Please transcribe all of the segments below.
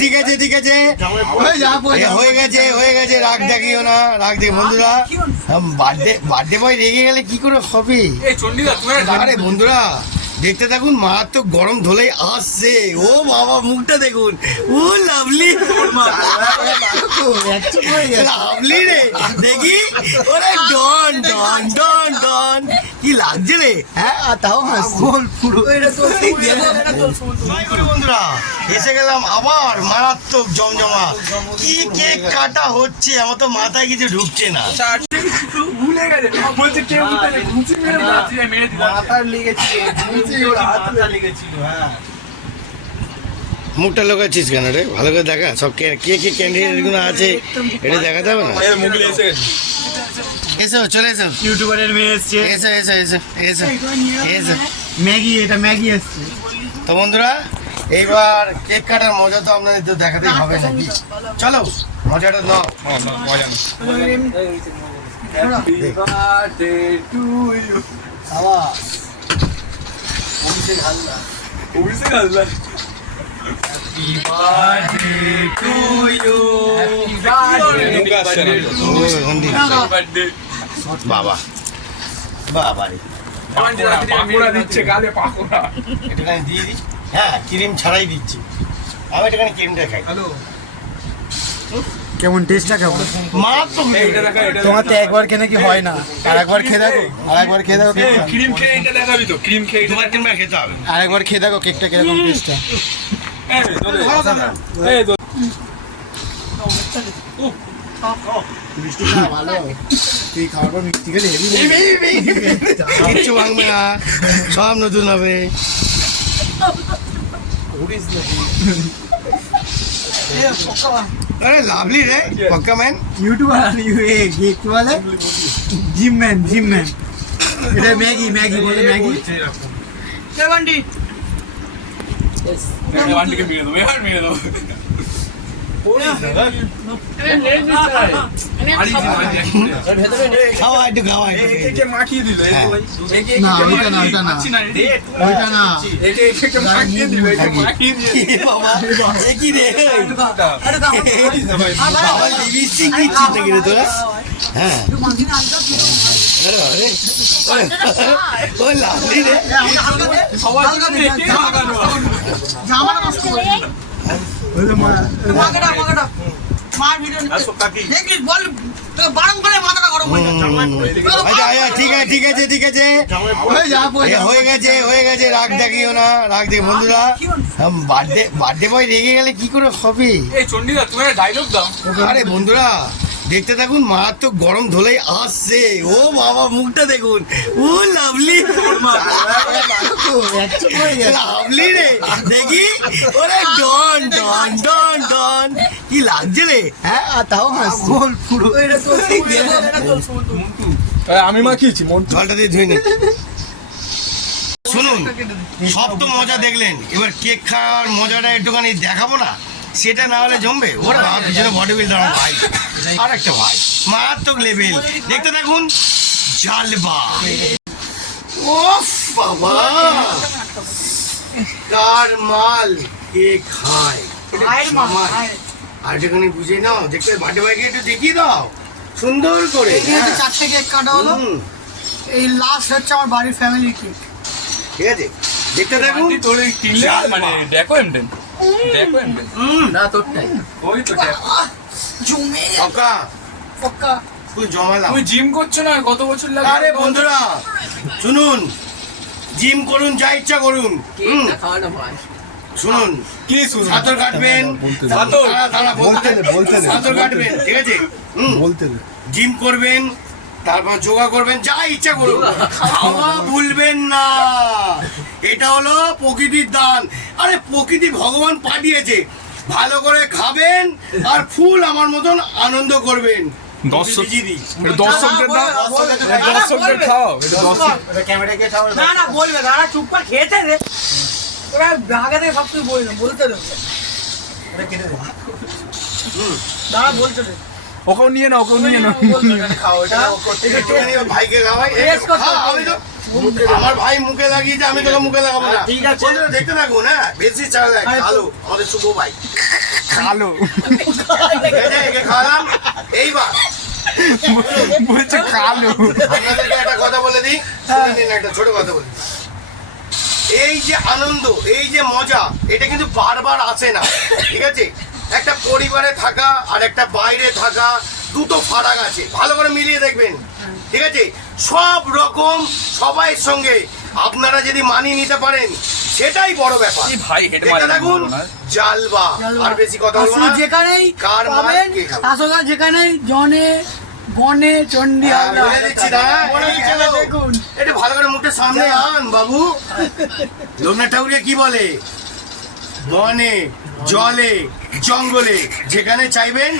ঠিক আছে হয়ে গেছে রাগ দেখিও না, রাগ দেখি বন্ধুরা। বার্থডে বয় রেগে গেলে কি করে হবে? আরে বন্ধুরা দেখতে থাকুন, মারাত্মক গরম ধলেই আসছে। ও বাবা মুখটা দেখুন, ও লাভলি লাভলি রে, দেখি ওরে ডন ডন ডন ডন, কি লাগছে রে? হ্যাঁ তাও বন্ধুরা এসে গেলাম আবার মারাত্মক জমজমা। কি কেক কাটা হচ্ছে, আমার তো মাথায় কিছু ঢুকছে না। ভুলে গেছে বলছে কে উঠে ঘুষি মেরে মেরে দিল, মাথার লেগেছিল। হ্যাঁ মুখটা লোকাচ্ছিস কেন রে? ভালো করে দেখা, সব কে কে ক্যান্ডিডেট গুলো আছে এটা দেখাতে হবে না? এসো চলে এসো, ইউটিউবারের মেয়ে এসছে। এসো এসো এসো এসো এসো। ম্যাগি, এটা ম্যাগি এসছে। তো বন্ধুরা এইবার কেক কাটার মজা তো আপনাদের তো দেখাতেই হবে নাকি? চলো মজাটা নাও। মজা না। Happy birthday to you. আওয়াজ অভিষেক Haldar. Happy birthday to you. বাবা বাবা রে, পাকোড়া দিচ্ছে গালে, পাকোড়া এটাখানে দিয়ে দিই। হ্যাঁ ক্রিম ছাড়াই দিচ্ছি আমি, এটাখানে ক্রিমটা খাই। হ্যালো কেমন টেস্টটা কেমন? মারাত্মক। তোমার তো একবার খেয়ে নাকি হয় না, আর একবার খেয়ে দেখো, আর একবার খেয়ে দেখো। ক্রিম খেয়ে এটা দেখাবি তো, ক্রিম খেয়ে দুবার তিনবার খেতে হবে। আর একবার খেয়ে দেখো কেকটা কিরকম টেস্টটা। মিষ্টি খাওয়া ভালো, তুই খাওয়ার পর মিষ্টি খেলে হেভি কিচ্ছু ভাঙবে না, সব নতুন হবে। আরে লাভলি রে, পক্কা ম্যান। ইউটিউবার কেক বলে জিম ম্যান, জিম ম্যান। এটা ম্যাগি, ম্যাগি বলে ম্যাগি। বান্ডিকে মেরে দেবো, এবার মেরে দেবো। খাওয়া একটু খাওয়া একটু। মাখিয়ে দিল না ওইটা না, ওইটা না, ওইটা না। বাবা এ কি রে? বাবা লিপস্টিক দিচ্ছিস নাকি রে তোরা? হ্যাঁ ও লাভলি রে। ঠিক আছে হয়ে গেছে রাগ দেখিও না, রাগ দেখি বন্ধুরা। বার্থডে বয় রেগে গেলে কি করে হবে? আরে বন্ধুরা দেখতে থাকুন, মারাত্মক গরম ধলেই আসছে। ও বাবা মুখটা দেখুন, ও লাভলি লাভলি রে, দেখি ওরে ডন ডন ডন ডন, কি লাগছে রে? হ্যাঁ তাও পুরো আমি মাখিয়েছি মন। জলটা দিয়ে ধুয়ে নি। শুনুন সব তো মজা দেখলেন, এবার কেক খাওয়ার মজাটা একটুখানি দেখাবো না? সেটা না হলে জমবে। ওরা বাবা পিছনে বডি বিল্ডার ভাই, আর একটা ভাই মারাত্মক লেভেল। দেখতে থাকুন জালবা। ওফ বাবা কার মাল কে খায় আর যেখানে বুঝে নাও। দেখতে বার্থডে বয়কে একটু দেখিয়ে দাও সুন্দর করে। চারটে কেক কাটা হলো, এই লাস্ট হচ্ছে আমার বাড়ির ফ্যামিলি কেক। ঠিক আছে দেখতে থাকুন। মানে দেখো এমডেন, দেখো এমডেন না তোরটাই ওই তো জমে পক্কা পক্কা তুই জমালাম। তুমি জিম করছো না, কত বছর লাগে? আরে বন্ধুরা শুনুন, জিম করুন যা ইচ্ছা করুন, শুনুন কি শুনুন? সাঁতার কাটবেন, সাঁতার কাটবেন, ঠিক আছে? জিম করবেন, তারপর যোগা করবেন, যা ইচ্ছা করুন, খাওয়া ভুলবেন না। এটা হলো প্রকৃতির দান। আরে প্রকৃতি ভগবান পাঠিয়েছে, ভালো করে খাবেন আর ফুল আমার মতন আনন্দ করবেন। দর্শকদের দাও, দর্শকদের খাও। না না বলবে, দাঁড়া চুপ করে খেয়েছে রে, ওরা আগে থেকে সব কিছু বলতে দেবে। দাঁড়া বলতে দেবে, ওকেও নিয়ে নাও, ওকেও নিয়ে নাও। ভাইকে খাওয়াই, আমার ভাই মুখে লাগিয়েছে, আমি তোকে মুখে লাগাবো না। ঠিক আছে। বন্ধুরা দেখতে থাকুন, হ্যাঁ বেশি চাল ভালো আমাদের শুভ ভাই। কালো একে খাওয়ালাম। এইবার বলছে কালো। আপনাদেরকে একটা কথা বলে দিই, শুনে নিন, একটা ছোট কথা বলি। এই যে আনন্দ, এই যে মজা, এটা কিন্তু বারবার আসে না, ঠিক আছে? একটা পরিবারে থাকা আর একটা বাইরে থাকা দুটো ফারাক আছে, ভালো করে মিলিয়ে দেখবেন, ঠিক আছে? সব রকম সবাইয়ের সঙ্গে আপনারা যদি মানিয়ে নিতে পারেন সেটাই বড় ব্যাপার। এই ভাই হেড দেখতে মারা থাকুন জালবা। আর বেশি কথা বলবো না। যেখানেই কার মার পাবেন কে খাবে? শাসকা যেখানেই জনে বনে চন্ডী হ্যাঁ, হালদার। বলে দিচ্ছি দাদা, বনে এই চলে চলো। দেখুন। এটা ভালো করে মুখটা সামনে আন বাবু। লোকনাথ ঠাকুরকে কি বলে? বনে জলে জঙ্গলে যেখানে চাইবেন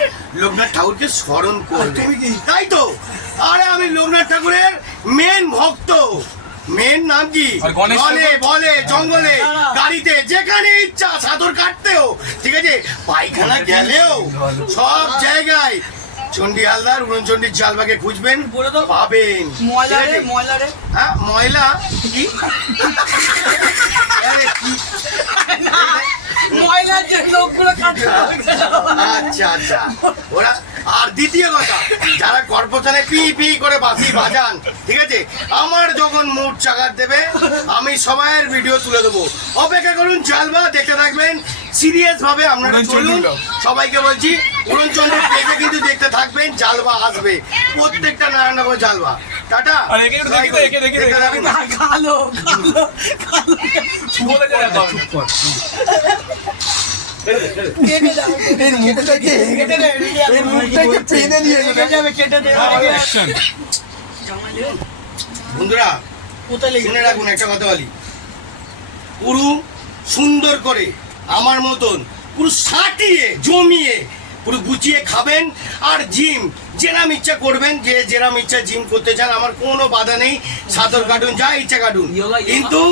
লোকনাথ ঠাকুরকে স্মরণ করবেন, তাই তো? আরে আমি লোকনাথ ঠাকুরের মেন ভক্ত। মেন নাম কি? আর গণেশ বলে ঠাকুর? বলে জঙ্গলে না, না। গাড়িতে যেখানে ইচ্ছা সাঁতর কাটতেও, ঠিক আছে, পায়খানা গেলেও সব জায়গায় চন্ডী হালদার উড়নচণ্ডীর জালবাগে খুঁজবেন, বলে দাও। পাবেন। ময়লা ঠিক রে আছে? ময়লা রে হ্যাঁ ময়লা কি? আরে কি? ময়লার যে লোকগুলো কাটছে আচ্ছা আচ্ছা ওরা। আর দ্বিতীয় কথা, যারা কর্পোরেশনে পি পি করে বাঁশি বাজান, ঠিক আছে, আমার যখন মুড চাকার দেবে আমি সবাইয়ের ভিডিও তুলে দেবো। অপেক্ষা করুন, জালবা দেখতে থাকবেন সিরিয়াস ভাবে। আপনারা উড়নচণ্ডী চলুন, vlog। সবাইকে বলছি উড়নচণ্ডীর পেজে কিন্তু দেখতে থাকবেন, জালবা আসবে প্রত্যেকটা নারায়ণনগর জালবা। টাটা। আর একে একটু দেখি তো, একে দেখি, দেখতে একে থাকুন। কালো কালো কালো বলে যায় না। কেটে দাও এর মুখটাকে কেটে দে এর মুখটাকে পেনে নিয়ে কেটে যাবে কেটে দে Action. বন্ধুরা কোথায় লেগে শুনে রাখুন, একটা কথা বলি, পুরো সুন্দর করে আমার মতন পুরো সাটিয়ে জমিয়ে পুরো গুছিয়ে খাবেন। আর জিম যেরাম ইচ্ছা করবেন, যে যেরাম ইচ্ছা জিম করতে চান, আমার কোনো বাধা নেই। সাঁতার কাটুন, যা ইচ্ছা কাটুন, কিন্তু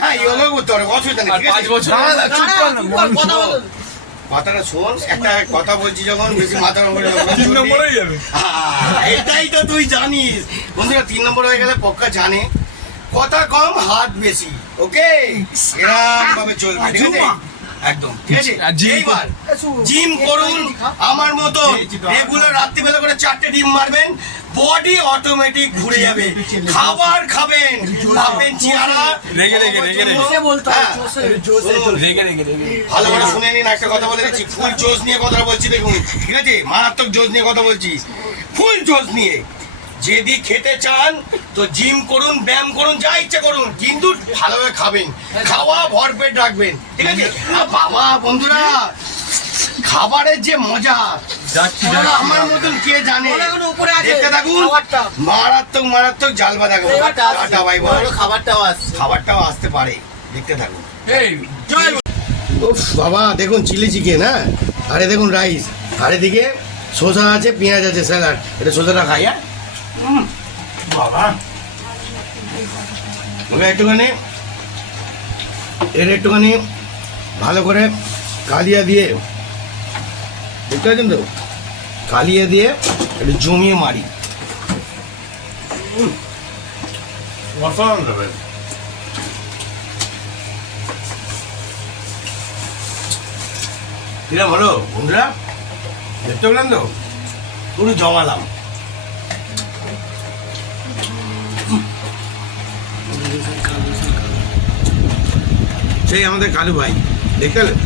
হ্যাঁ ইয়োগা করতে হবে, অসুবিধা নেই, আর ঠিক 5 আছে? বছর দাঁড়া, চুপ কর না, মন কথা শোন। বলুন কথাটা শোন, একটা কথা বলছি যখন বেশি মাথার উপরে 3 নম্বরেই যাবে। এটাই তো তুই জানিস। বন্ধুরা 3 নম্বর হয়ে গেলে পক্কা জানে, কথা কম হাত বেশি, ওকে? এরকম ভাবে চলবে, ঠিক আছে? একদম ঠিক আছে। আর জিম এইবার জিম করুন আমার মতো, রেগুলার রাত্রিবেলা করে 4টে ডিম মারবেন, বডি অটোমেটিক ঘুরে যাবে। খাবার খাবেন, ভাববেন চেহারা রেগে রেগে, রেগে রেগে। জোসে বলতে হবে হ্যাঁ। জোসে শুনুন, রেগে রেগে রেগে। ভালো করে শুনে নিন, একটা কথা বলে দিচ্ছি, ফুল জোশ নিয়ে কথা বলছি, দেখুন, ঠিক আছে? মারাত্মক জোশ নিয়ে কথা বলছি, ফুল জোশ নিয়ে। যদি খেতে চান তো জিম করুন, ব্যায়াম করুন, যা ইচ্ছা করুন, কিন্তু ভালোভাবে খাবেন, খাওয়া ভরপেট রাখবেন, ঠিক আছে? আর বাবা বন্ধুরা, খাবারের যে মজা যাচ্ছি ওরা আমার মতন কে জানে। ওরা এখন উপরে আছে, দেখতে থাকুন, খাবারটা। মারাত্মক মারাত্মক জালবা দেখাবো। খাবারটা আসছে। Tata, bye bye. খাবারটাও আসছে। খাবারটাও আসতে পারে, দেখতে থাকুন। এই জয় উফ বাবা, দেখুন চিলি চিকেন, হ্যাঁ, আরে দেখুন রাইস, আর এদিকে শসা আছে, পেঁয়াজ আছে, স্যালাড। এটা শসাটা খাই, হ্যাঁ? বাবা ওকে একটুখানি এটা একটুখানি ভালো করে কালিয়া দিয়ে, দেখতে পাচ্ছেন তো, কালিয়া দিয়ে একটু জমিয়ে মারি। কিরম হলো বন্ধুরা, দেখতে পেলেন তো, পুরো জমালাম। সেই আমাদের কালু ভাই, দেখতে পেলেন?